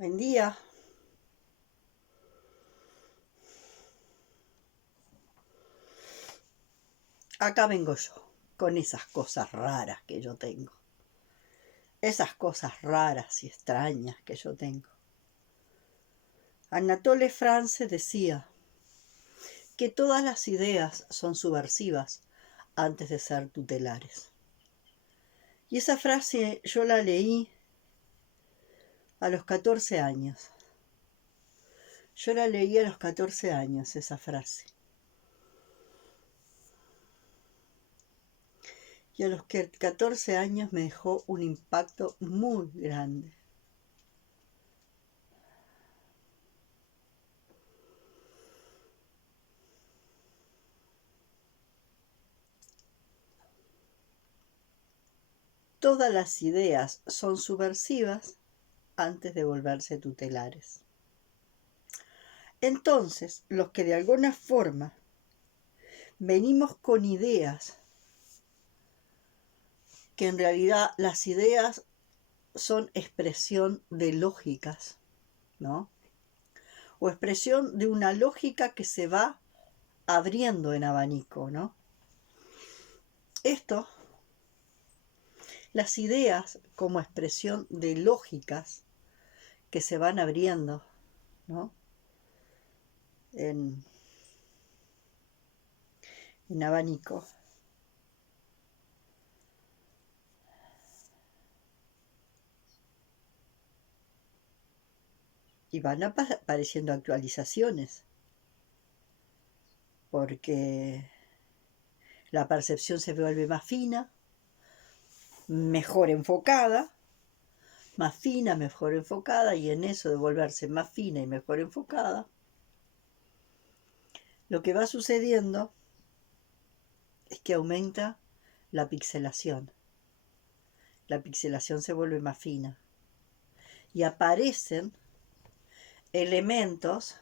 Buen día. Acá vengo yo, con esas cosas raras que yo tengo. Esas cosas raras y extrañas que yo tengo. Anatole France decía que todas las ideas son subversivas antes de ser tutelares. Y esa frase yo la leí a los 14 años. Yo la leí a los 14 años, esa frase. Y a los 14 años me dejó un impacto muy grande. Todas las ideas son subversivas antes de volverse tutelares. Entonces, los que de alguna forma venimos con ideas, que en realidad las ideas son expresión de lógicas, ¿no? O expresión de una lógica que se va abriendo en abanico, ¿no? Esto, las ideas como expresión de lógicas que se van abriendo, ¿no? En abanico. Y van apareciendo actualizaciones, porque la percepción se vuelve más fina, mejor enfocada, más fina, mejor enfocada, y en eso de volverse más fina y mejor enfocada, lo que va sucediendo es que aumenta la pixelación. La pixelación se vuelve más fina y aparecen elementos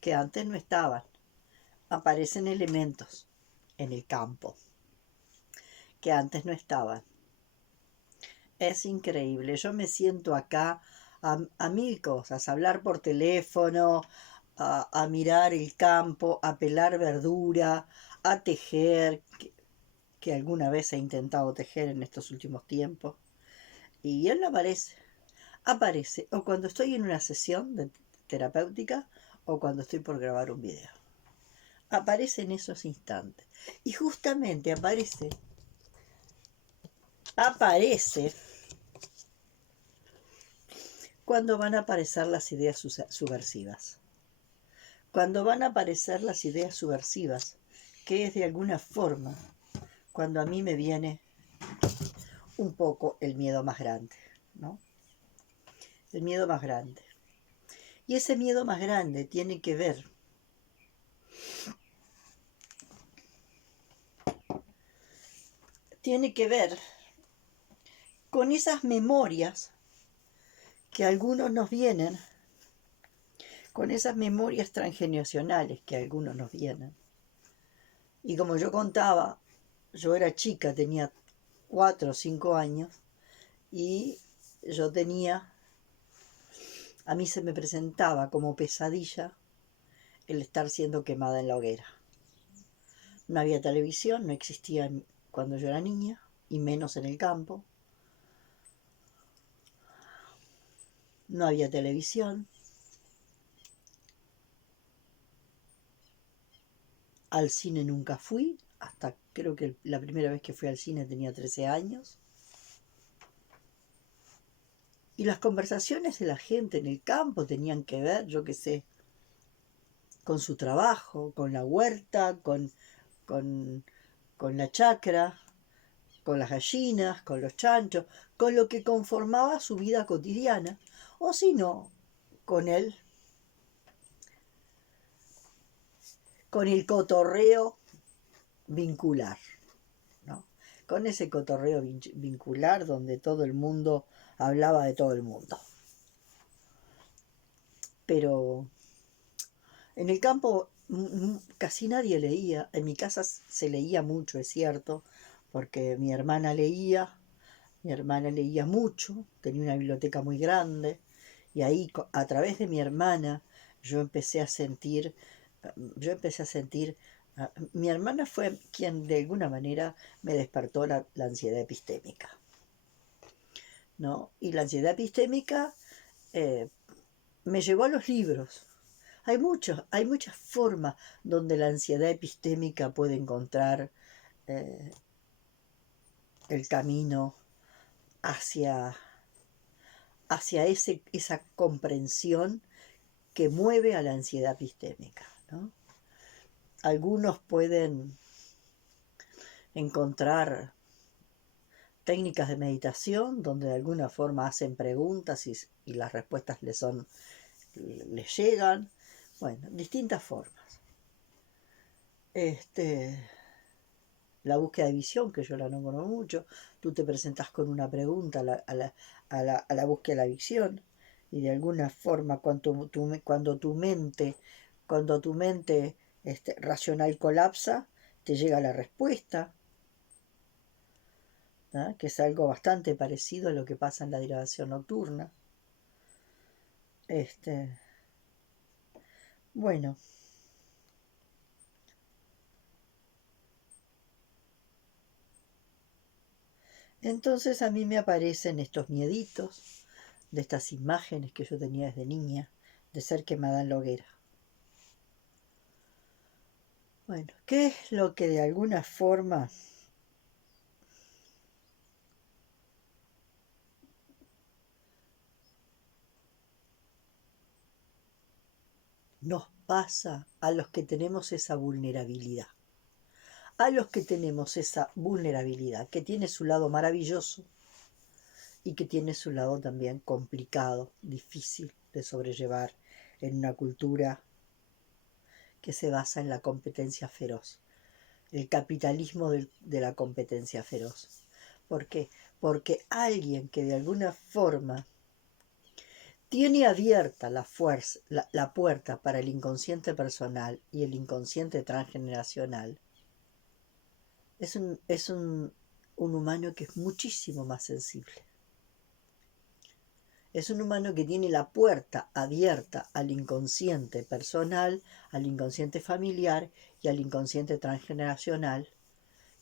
que antes no estaban. Aparecen elementos en el campo que antes no estaban. Es increíble. Yo me siento acá a mil cosas, a hablar por teléfono, a mirar el campo, a pelar verdura, a tejer, que alguna vez he intentado tejer en estos últimos tiempos. Y él no aparece. Aparece o cuando estoy en una sesión terapéutica o cuando estoy por grabar un video. Aparece en esos instantes. Y justamente aparece cuando van a aparecer las ideas subversivas. Cuando van a aparecer las ideas subversivas, que es de alguna forma cuando a mí me viene un poco el miedo más grande, ¿no? El miedo más grande. Y ese miedo más grande tiene que ver con esas memorias que algunos nos vienen, con esas memorias transgeneracionales que algunos nos vienen. Y como yo contaba, yo era chica, tenía 4 o 5 años, y yo a mí se me presentaba como pesadilla el estar siendo quemada en la hoguera. No había televisión, no existía cuando yo era niña, y menos en el campo. No había televisión. Al cine nunca fui, hasta creo que la primera vez que fui al cine tenía 13 años. Y las conversaciones de la gente en el campo tenían que ver, yo qué sé, con su trabajo, con la huerta, con la chacra, con las gallinas, con los chanchos, con lo que conformaba su vida cotidiana, o si no, con el cotorreo vincular, ¿no? Con ese cotorreo vincular donde todo el mundo hablaba de todo el mundo. Pero en el campo casi nadie leía. En mi casa se leía mucho, es cierto, porque mi hermana leía, Mi hermana leía mucho, tenía una biblioteca muy grande, y ahí a través de mi hermana yo empecé a sentir, mi hermana fue quien de alguna manera me despertó la ansiedad epistémica, ¿no? Y la ansiedad epistémica eh, me llevó a los libros. Hay muchas formas donde la ansiedad epistémica puede encontrar eh, el camino hacia, esa comprensión que mueve a la ansiedad epistémica, ¿no? Algunos pueden encontrar técnicas de meditación donde de alguna forma hacen preguntas y las respuestas les llegan. Bueno, distintas formas. La búsqueda de visión, que yo la nombro mucho, tú te presentas con una pregunta a la búsqueda de la visión, y de alguna forma cuando tu mente racional colapsa, te llega la respuesta, ¿no? Que es algo bastante parecido a lo que pasa en la divagación nocturna. Bueno, entonces a mí me aparecen estos mieditos de estas imágenes que yo tenía desde niña de ser quemada en la hoguera. Bueno, ¿qué es lo que de alguna forma nos pasa a los que tenemos esa vulnerabilidad? A los que tenemos esa vulnerabilidad, que tiene su lado maravilloso y que tiene su lado también complicado, difícil de sobrellevar en una cultura que se basa en la competencia feroz, el capitalismo de la competencia feroz. ¿Por qué? Porque alguien que de alguna forma tiene abierta la puerta para el inconsciente personal y el inconsciente transgeneracional, es un humano que es muchísimo más sensible. Es un humano que tiene la puerta abierta al inconsciente personal, al inconsciente familiar y al inconsciente transgeneracional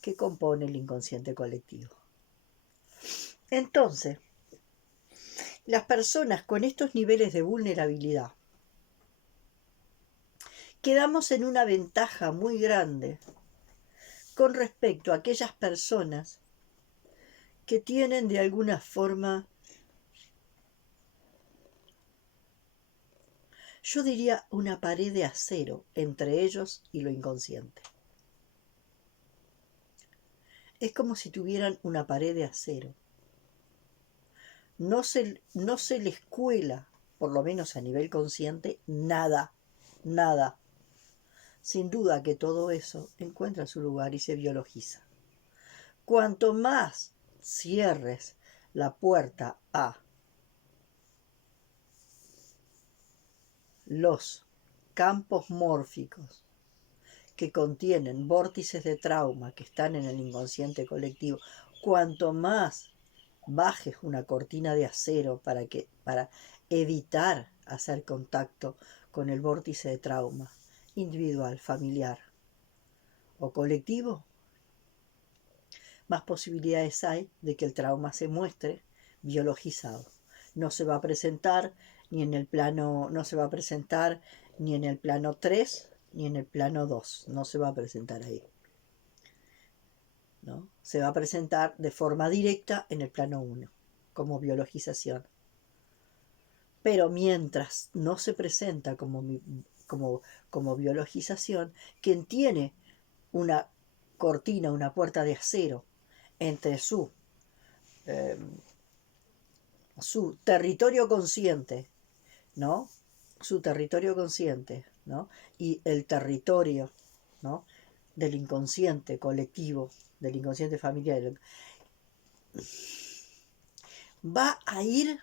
que compone el inconsciente colectivo. Entonces, las personas con estos niveles de vulnerabilidad quedamos en una ventaja muy grande con respecto a aquellas personas que tienen de alguna forma, yo diría, una pared de acero entre ellos y lo inconsciente. Es como si tuvieran una pared de acero. No se les cuela, por lo menos a nivel consciente, nada. Sin duda que todo eso encuentra su lugar y se biologiza. Cuanto más cierres la puerta a los campos mórficos que contienen vórtices de trauma que están en el inconsciente colectivo, cuanto más bajes una cortina de acero para evitar hacer contacto con el vórtice de trauma individual, familiar o colectivo, más posibilidades hay de que el trauma se muestre biologizado. No se va a presentar no se va a presentar ni en el plano 3 ni en el plano 2, no se va a presentar ahí, ¿no? Se va a presentar de forma directa en el plano 1, como biologización. Pero mientras no se presenta como biologización, quien tiene una cortina, una puerta de acero entre eh, su territorio consciente, ¿no? Su territorio consciente, ¿no? Y el territorio, ¿no? Del inconsciente colectivo, del inconsciente familiar, va a ir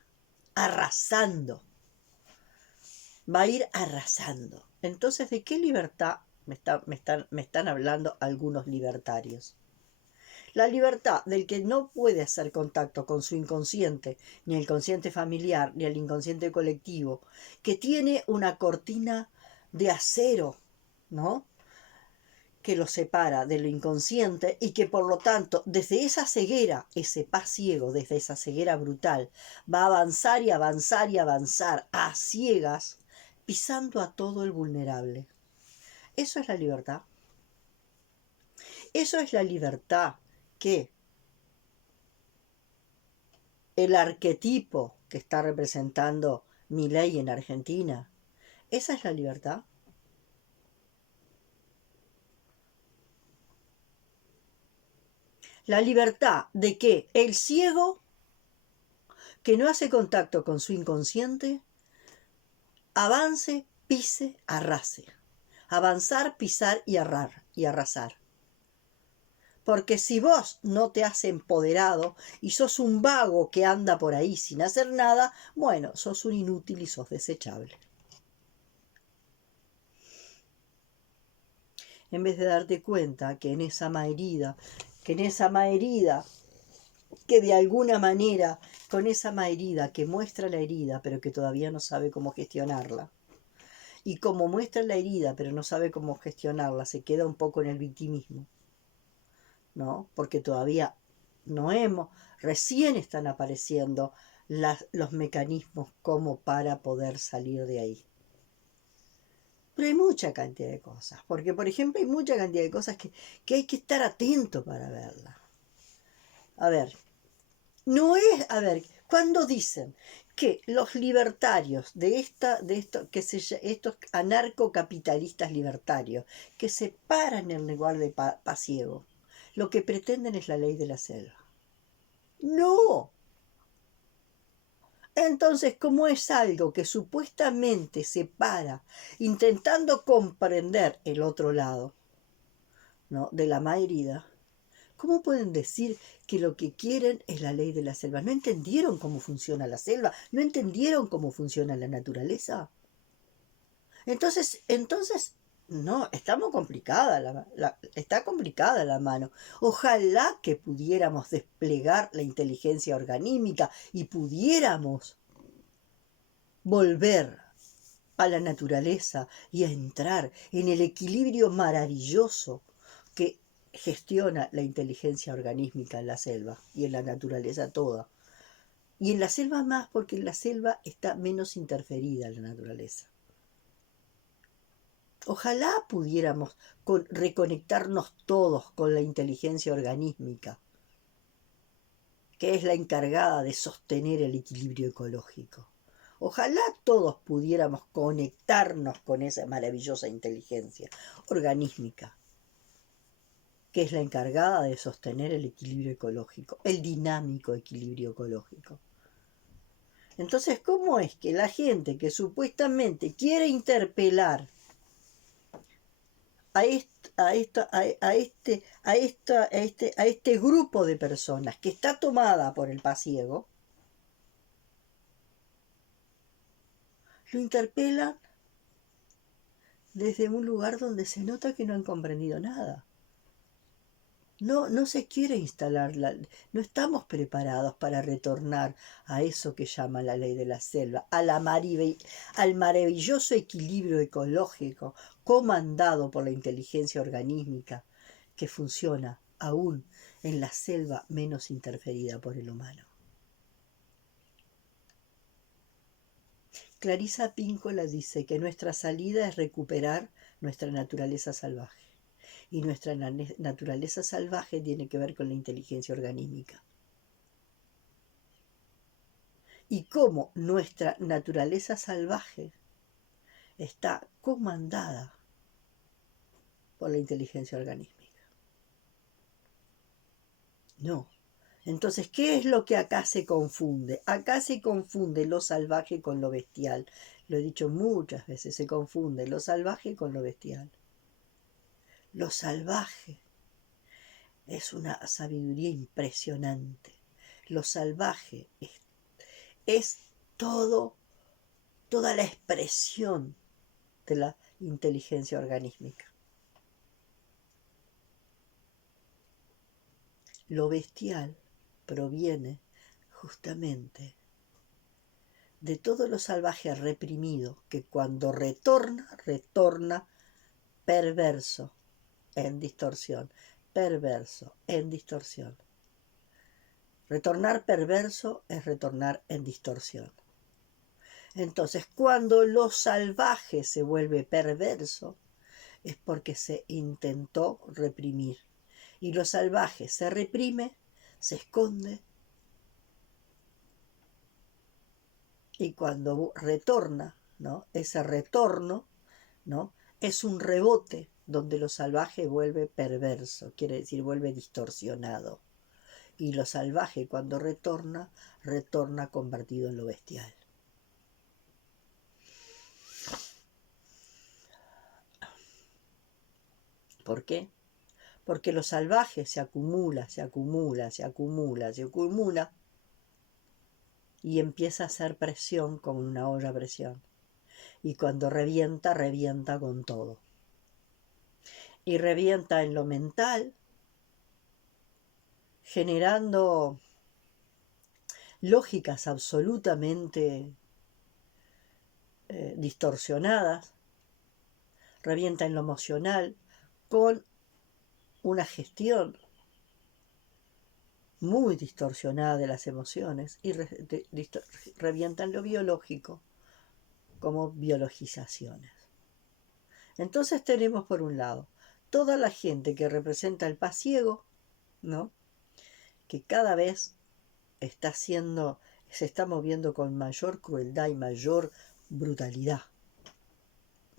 arrasando. Va a ir arrasando. Entonces, ¿de qué libertad me están hablando algunos libertarios? La libertad del que no puede hacer contacto con su inconsciente, ni el consciente familiar, ni el inconsciente colectivo, que tiene una cortina de acero, ¿no?, que lo separa de lo inconsciente y que por lo tanto desde esa ceguera, ese paz ciego, desde esa ceguera brutal, va a avanzar y avanzar y avanzar a ciegas, pisando a todo el vulnerable. Eso es la libertad. Eso es la libertad que el arquetipo que está representando Milei en Argentina, esa es la libertad. La libertad de que el ciego que no hace contacto con su inconsciente avance, pise, arrase. Avanzar, pisar y arrasar. Porque si vos no te has empoderado y sos un vago que anda por ahí sin hacer nada, bueno, sos un inútil y sos desechable. En vez de darte cuenta que en esa herida, que de alguna manera, con esa herida que muestra la herida, pero que todavía no sabe cómo gestionarla, y como muestra la herida, pero no sabe cómo gestionarla, se queda un poco en el victimismo, ¿no? Porque todavía recién están apareciendo los mecanismos como para poder salir de ahí. Pero hay mucha cantidad de cosas, porque por ejemplo hay mucha cantidad de cosas que hay que estar atento para verla. A ver, cuando dicen que los libertarios estos anarcocapitalistas libertarios que se paran en lugar de pasiego, lo que pretenden es la ley de la selva. No. Entonces, como es algo que supuestamente se para intentando comprender el otro lado, ¿no?, de la herida, ¿cómo pueden decir que lo que quieren es la ley de la selva? ¿No entendieron cómo funciona la selva? ¿No entendieron cómo funciona la naturaleza? Entonces, no, está complicada la mano. Ojalá que pudiéramos desplegar la inteligencia organímica y pudiéramos volver a la naturaleza y a entrar en el equilibrio maravilloso que gestiona la inteligencia organísmica en la selva y en la naturaleza toda. Y en la selva más, porque en la selva está menos interferida la naturaleza. Ojalá pudiéramos reconectarnos todos con la inteligencia organísmica, que es la encargada de sostener el equilibrio ecológico. Ojalá todos pudiéramos conectarnos con esa maravillosa inteligencia organísmica, que es la encargada de sostener el equilibrio ecológico, el dinámico equilibrio ecológico. Entonces, ¿cómo es que la gente que supuestamente quiere interpelar a este grupo de personas que está tomada por el pasiego, lo interpelan desde un lugar donde se nota que no han comprendido nada? No se quiere instalar, no estamos preparados para retornar a eso que llama la ley de la selva, al maravilloso equilibrio ecológico comandado por la inteligencia organísmica que funciona aún en la selva menos interferida por el humano. Clarisa Píncola dice que nuestra salida es recuperar nuestra naturaleza salvaje. Y nuestra naturaleza salvaje tiene que ver con la inteligencia organísmica. Y cómo nuestra naturaleza salvaje está comandada por la inteligencia organísmica. No. Entonces, ¿qué es lo que acá se confunde? Acá se confunde lo salvaje con lo bestial. Lo he dicho muchas veces, se confunde lo salvaje con lo bestial. Lo salvaje es una sabiduría impresionante. Lo salvaje es toda la expresión de la inteligencia organísmica. lo bestial proviene justamente de todo lo salvaje reprimido, que cuando retorna perverso, en distorsión, perverso, en distorsión. Retornar perverso es retornar en distorsión. Entonces, cuando lo salvaje se vuelve perverso, es porque se intentó reprimir. Y lo salvaje se reprime, se esconde, y cuando retorna, ¿no? Ese retorno, ¿no? Es un rebote donde lo salvaje vuelve perverso, quiere decir vuelve distorsionado. Y lo salvaje cuando retorna convertido en lo bestial. ¿Por qué? Porque lo salvaje se acumula, se acumula, se acumula, se acumula y empieza a hacer presión como una olla a presión. Y cuando revienta, revienta con todo. Y revienta en lo mental, generando lógicas absolutamente distorsionadas, revienta en lo emocional, con una gestión muy distorsionada de las emociones, y revienta en lo biológico, como biologizaciones. Entonces tenemos por un lado toda la gente que representa el pasiego, ¿no? Que cada vez se está moviendo con mayor crueldad y mayor brutalidad,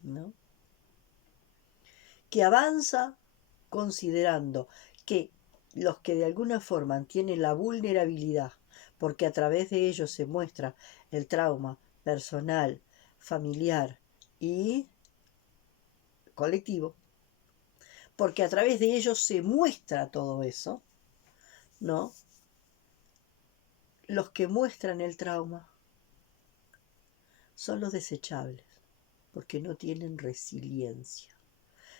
¿no? Que avanza considerando que los que de alguna forma tienen la vulnerabilidad, porque a través de ellos se muestra el trauma personal, familiar y colectivo, porque a través de ellos se muestra todo eso, ¿no? Los que muestran el trauma son los desechables, porque no tienen resiliencia.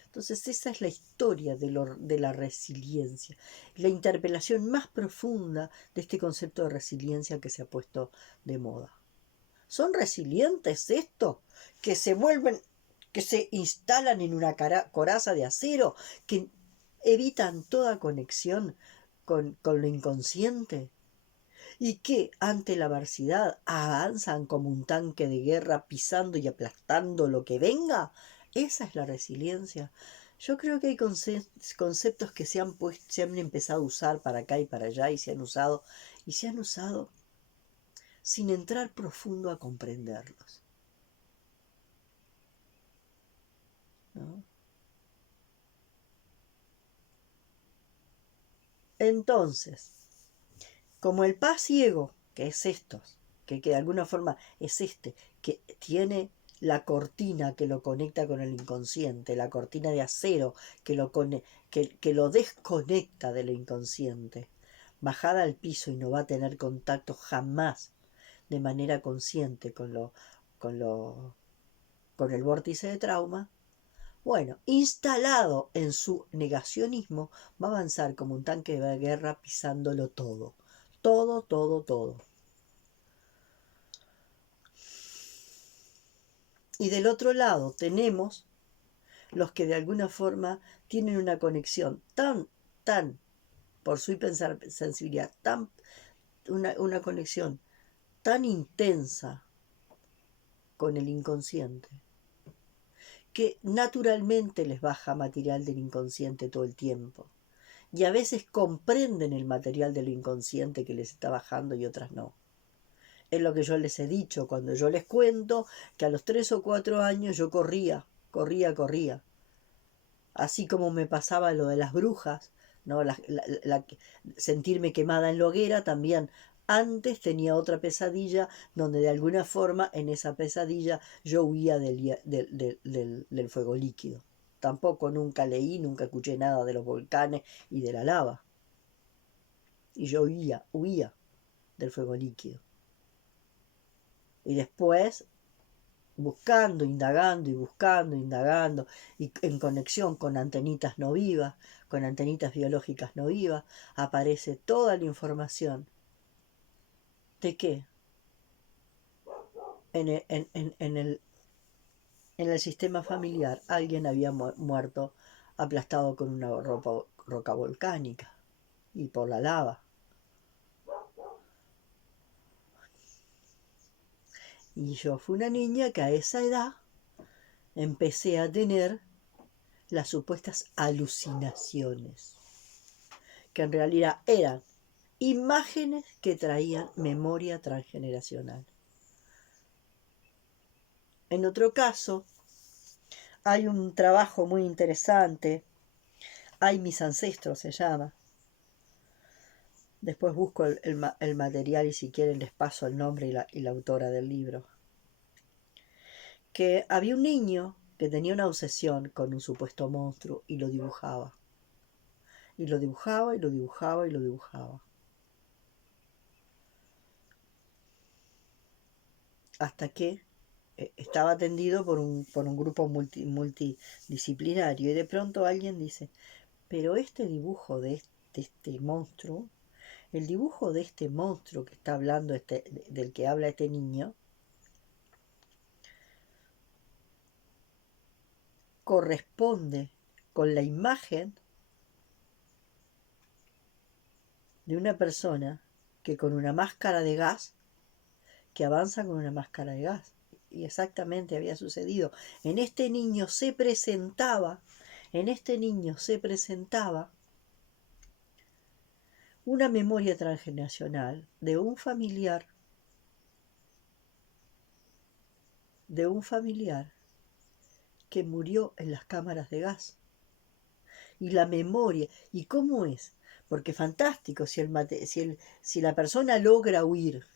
Entonces esa es la historia de la resiliencia, la interpelación más profunda de este concepto de resiliencia que se ha puesto de moda. ¿Son resilientes estos que se vuelven, que se instalan en una coraza de acero, que evitan toda conexión con lo inconsciente y que ante la adversidad avanzan como un tanque de guerra pisando y aplastando lo que venga? Esa es la resiliencia. Yo creo que hay conceptos que se han empezado a usar para acá y para allá y se han usado sin entrar profundo a comprenderlos, ¿no? Entonces, como el paz ciego, que es estos, que de alguna forma es este, que tiene la cortina que lo conecta con el inconsciente, la cortina de acero que lo desconecta de lo inconsciente, bajada al piso y no va a tener contacto jamás de manera consciente con lo, con el vórtice de trauma. Bueno, instalado en su negacionismo, va a avanzar como un tanque de guerra pisándolo todo. Todo, todo, todo. Y del otro lado tenemos los que de alguna forma tienen una conexión tan, por su hipersensibilidad, una conexión tan intensa con el inconsciente, que naturalmente les baja material del inconsciente todo el tiempo. Y a veces comprenden el material del inconsciente que les está bajando y otras no. Es lo que yo les he dicho cuando yo les cuento que a los 3 o 4 años yo corría. Así como me pasaba lo de las brujas, ¿no? Sentirme quemada en la hoguera, también antes tenía otra pesadilla donde de alguna forma en esa pesadilla yo huía del fuego líquido. Tampoco nunca leí, nunca escuché nada de los volcanes y de la lava. Y yo huía del fuego líquido. Y después buscando, indagando y buscando, indagando, y en conexión con antenitas no vivas, con antenitas biológicas no vivas, aparece toda la información. ¿De qué? En el sistema familiar alguien había muerto aplastado con una roca volcánica y por la lava. Y yo fui una niña que a esa edad empecé a tener las supuestas alucinaciones, que en realidad eran imágenes que traían memoria transgeneracional. En otro caso, hay un trabajo muy interesante, Ay, mis ancestros se llama. Después busco el material y si quieren les paso el nombre y la autora del libro. Que había un niño que tenía una obsesión con un supuesto monstruo y lo dibujaba. Y lo dibujaba y lo dibujaba y lo dibujaba. Hasta que estaba atendido por un grupo multidisciplinario y de pronto alguien dice, pero este dibujo de este monstruo, el dibujo de este monstruo que está hablando del que habla este niño, corresponde con la imagen de una persona que con una máscara de gas, que avanza con una máscara de gas. Y exactamente había sucedido. En este niño se presentaba una memoria transgeneracional de un familiar que murió en las cámaras de gas. Y la memoria, ¿y cómo es? Porque fantástico, si la persona logra huir,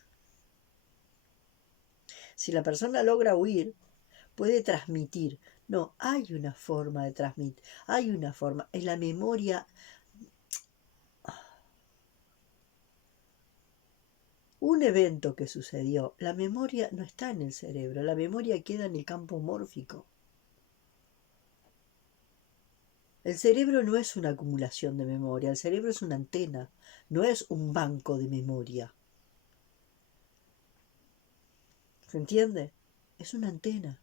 puede transmitir. No, hay una forma de transmitir, hay una forma, es la memoria. Un evento que sucedió, la memoria no está en el cerebro, la memoria queda en el campo mórfico. El cerebro no es una acumulación de memoria, el cerebro es una antena, no es un banco de memoria. ¿Se entiende? Es una antena.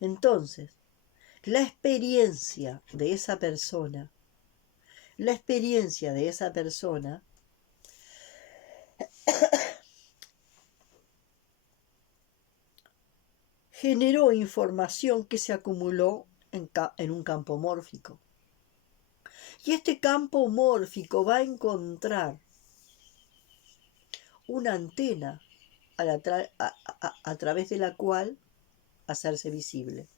Entonces, la experiencia de esa persona, generó información que se acumuló en un campo mórfico. Y este campo mórfico va a encontrar una antena a través de la cual hacerse visible.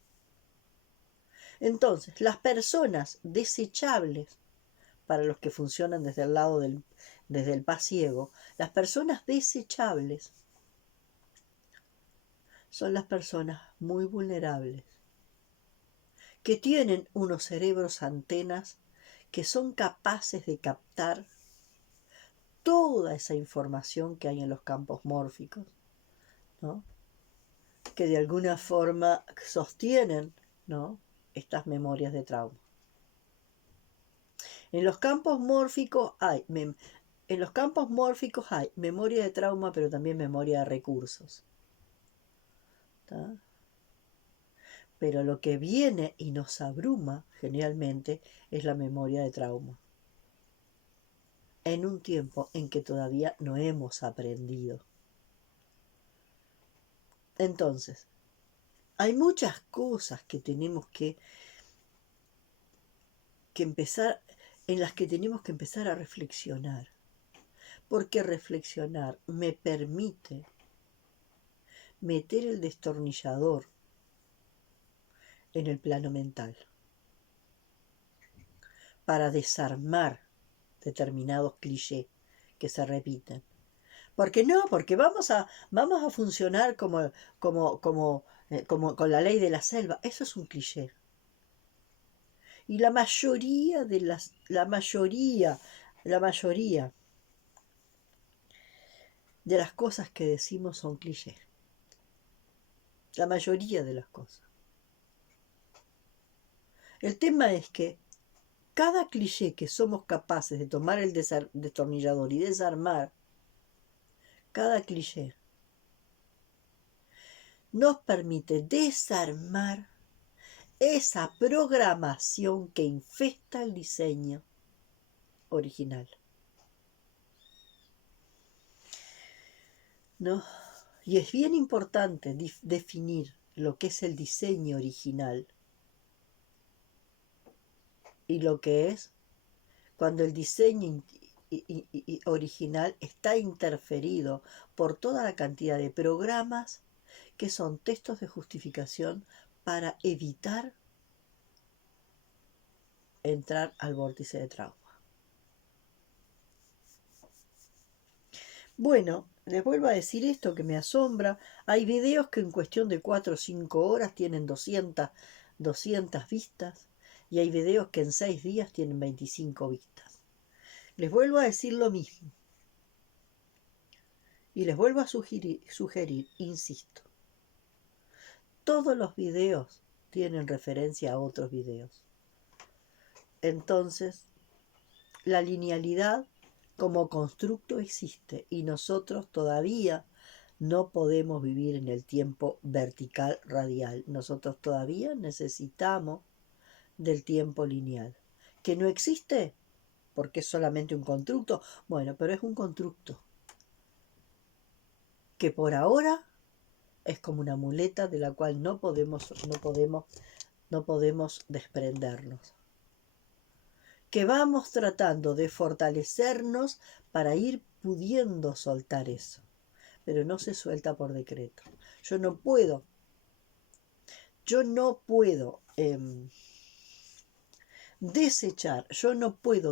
Entonces, las personas desechables, para los que funcionan desde el lado desde el pasiego, las personas desechables son las personas muy vulnerables, que tienen unos cerebros antenas que son capaces de captar toda esa información que hay en los campos mórficos, ¿no? Que de alguna forma sostienen, ¿no?, estas memorias de trauma. En los campos mórficos hay memoria de trauma, pero también memoria de recursos. ¿Tá? Pero lo que viene y nos abruma generalmente es la memoria de trauma. En un tiempo en que todavía no hemos aprendido. Entonces, hay muchas cosas que tenemos que empezar, en las que tenemos que empezar a reflexionar. Porque reflexionar me permite meter el destornillador en el plano mental para desarmar determinados clichés que se repiten. Porque vamos a funcionar como con la ley de la selva. Eso es un cliché. Y la mayoría de las cosas que decimos son clichés. la mayoría de las cosas. El tema es que cada cliché que somos capaces de tomar el destornillador y desarmar, cada cliché nos permite desarmar esa programación que infesta el diseño original. ¿No? Y es bien importante definir lo que es el diseño original y lo que es cuando el diseño original está interferido por toda la cantidad de programas que son textos de justificación para evitar entrar al vórtice de trauma. Bueno, les vuelvo a decir esto que me asombra. Hay videos que en cuestión de 4 o 5 horas tienen 200 vistas y hay videos que en 6 días tienen 25 vistas. Les vuelvo a decir lo mismo. Y les vuelvo a sugerir, insisto, todos los videos tienen referencia a otros videos. Entonces, la linealidad como constructo existe y nosotros todavía no podemos vivir en el tiempo vertical radial. Nosotros todavía necesitamos del tiempo lineal. ¿Que no existe? Porque es solamente un constructo. Bueno, pero es un constructo que por ahora es como una muleta de la cual no podemos desprendernos. Que vamos tratando de fortalecernos para ir pudiendo soltar eso. Pero no se suelta por decreto. Yo no puedo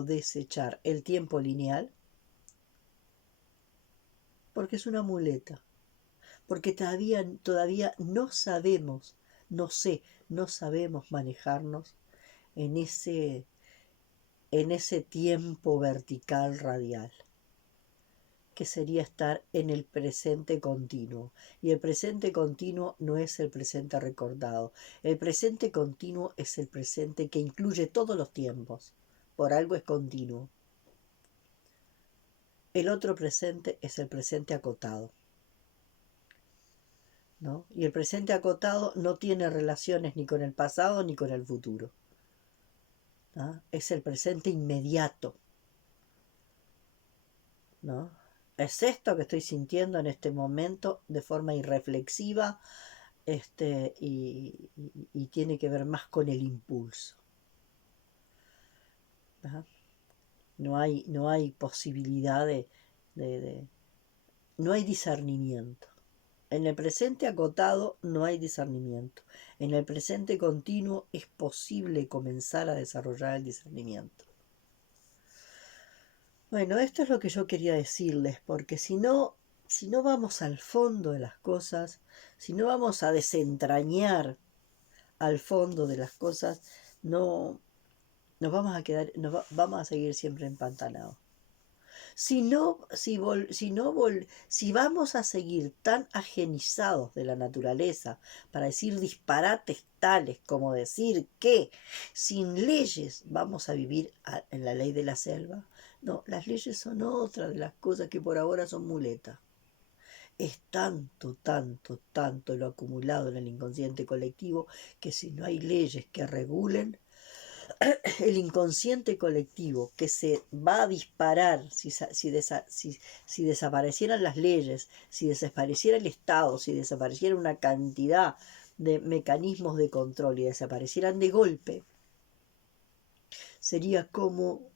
desechar el tiempo lineal porque es una muleta. Porque todavía no sabemos manejarnos en ese tiempo vertical radial, que sería estar en el presente continuo. Y el presente continuo no es el presente recordado. El presente continuo es el presente que incluye todos los tiempos. Por algo es continuo. El otro presente es el presente acotado, ¿no? Y el presente acotado no tiene relaciones ni con el pasado ni con el futuro, ¿no? Es el presente inmediato, ¿no? Es esto que estoy sintiendo en este momento de forma irreflexiva, y tiene que ver más con el impulso, ¿no? No hay posibilidad no hay discernimiento. En el presente acotado no hay discernimiento. En el presente continuo es posible comenzar a desarrollar el discernimiento. Bueno, esto es lo que yo quería decirles, porque si no vamos al fondo de las cosas, si no vamos a desentrañar al fondo de las cosas, no nos vamos a quedar, vamos a seguir siempre empantanados. Si vamos a seguir tan agenizados de la naturaleza para decir disparates tales como decir que sin leyes vamos a vivir en la ley de la selva, no, las leyes son otra de las cosas que por ahora son muletas. Es tanto lo acumulado en el inconsciente colectivo que si no hay leyes que regulen, el inconsciente colectivo que se va a disparar si desaparecieran las leyes, si desapareciera el Estado, si desapareciera una cantidad de mecanismos de control y desaparecieran de golpe, sería como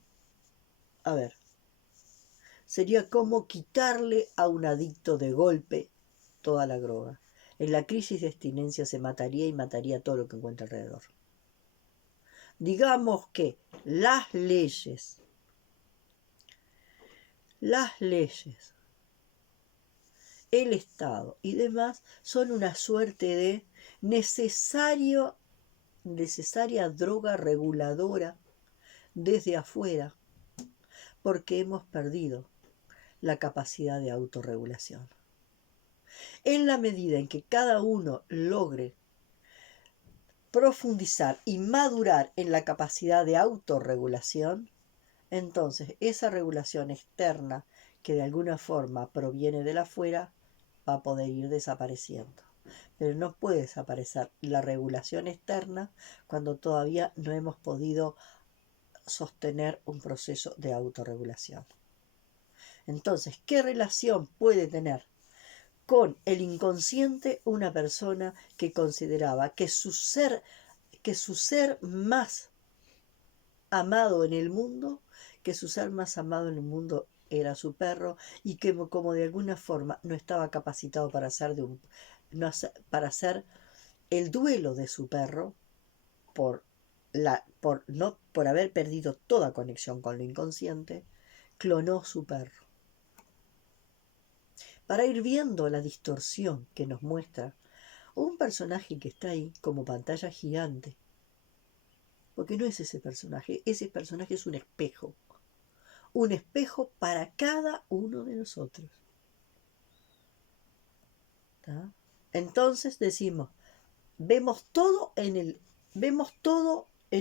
quitarle a un adicto de golpe toda la droga. En la crisis de abstinencia se mataría y mataría todo lo que encuentra alrededor. Digamos que las leyes, el Estado y demás son una suerte de necesaria droga reguladora desde afuera, porque hemos perdido la capacidad de autorregulación. En la medida en que cada uno logre profundizar y madurar en la capacidad de autorregulación, entonces esa regulación externa que de alguna forma proviene de la afuera va a poder ir desapareciendo. Pero no puede desaparecer la regulación externa cuando todavía no hemos podido sostener un proceso de autorregulación. Entonces, ¿qué relación puede tener con el inconsciente una persona que consideraba que su ser más amado en el mundo, era su perro, y que como de alguna forma no estaba capacitado para hacer el duelo de su perro por haber perdido toda conexión con lo inconsciente, clonó su perro? Para ir viendo la distorsión que nos muestra un personaje que está ahí como pantalla gigante. Porque no es ese personaje es un espejo. Un espejo para cada uno de nosotros. ¿Tá? Entonces decimos, vemos todo en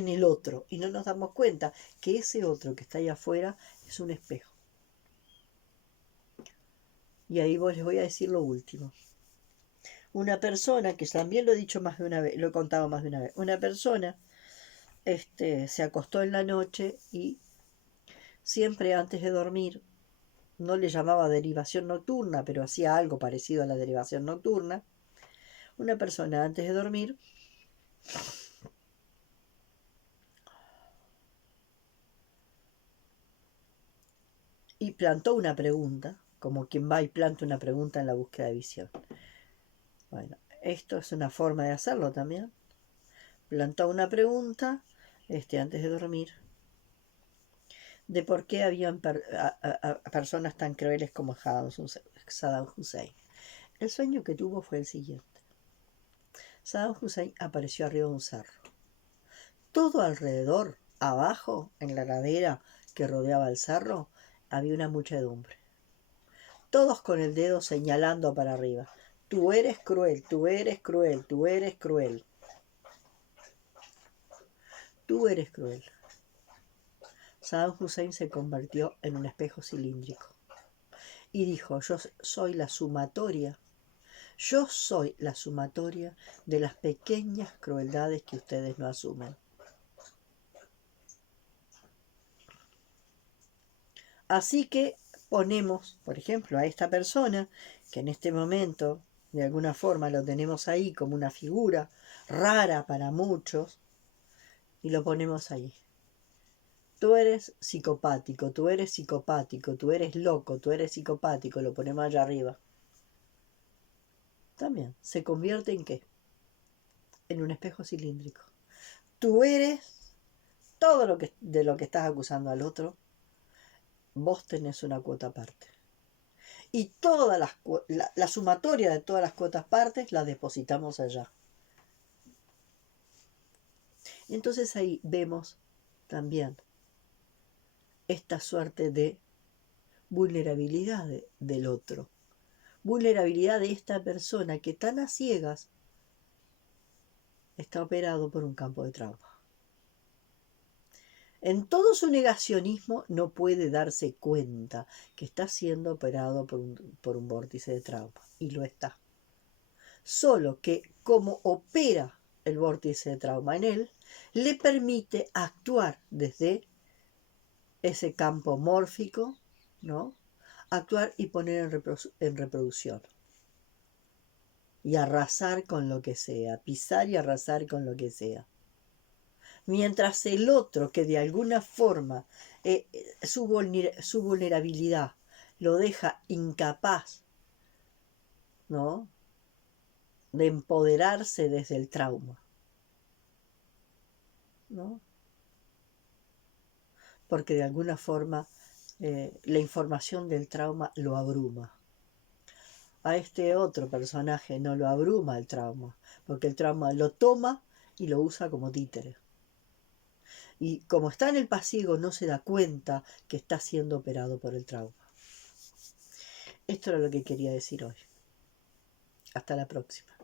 el otro y no nos damos cuenta que ese otro que está ahí afuera es un espejo. Y ahí les voy a decir lo último. Una persona, que también lo he dicho más de una vez, lo he contado más de una vez, una persona se acostó en la noche y siempre antes de dormir, no le llamaba derivación nocturna, pero hacía algo parecido a la derivación nocturna, una persona antes de dormir y plantó una pregunta, como quien va y planta una pregunta en la búsqueda de visión. Bueno, esto es una forma de hacerlo también. Plantó una pregunta antes de dormir de por qué habían personas tan crueles como Saddam Hussein. El sueño que tuvo fue el siguiente. Saddam Hussein apareció arriba de un cerro. Todo alrededor, abajo, en la ladera que rodeaba el cerro, había una muchedumbre. Todos con el dedo señalando para arriba. Tú eres cruel, tú eres cruel, tú eres cruel. Tú eres cruel. Saddam Hussein se convirtió en un espejo cilíndrico y dijo, yo soy la sumatoria de las pequeñas crueldades que ustedes no asumen. Así que ponemos, por ejemplo, a esta persona, que en este momento de alguna forma lo tenemos ahí como una figura rara para muchos, y lo ponemos ahí. Tú eres psicopático, tú eres psicopático, tú eres loco, tú eres psicopático, lo ponemos allá arriba. También, ¿se convierte en qué? En un espejo cilíndrico. Tú eres todo de lo que estás acusando al otro, vos tenés una cuota aparte. Y todas la sumatoria de todas las cuotas partes las depositamos allá. Y entonces ahí vemos también esta suerte de vulnerabilidad del otro. Vulnerabilidad de esta persona que tan a ciegas está operado por un campo de trauma. En todo su negacionismo no puede darse cuenta que está siendo operado por un vórtice de trauma. Y lo está. Solo que como opera el vórtice de trauma en él, le permite actuar desde ese campo mórfico, ¿no? Actuar y poner en reproducción. Y arrasar con lo que sea, pisar y arrasar con lo que sea. Mientras el otro, que de alguna forma su vulnerabilidad lo deja incapaz, ¿no?, de empoderarse desde el trauma, ¿no? Porque de alguna forma la información del trauma lo abruma. A este otro personaje no lo abruma el trauma, porque el trauma lo toma y lo usa como títere. Y como está en el pasiego, no se da cuenta que está siendo operado por el trauma. Esto era lo que quería decir hoy. Hasta la próxima.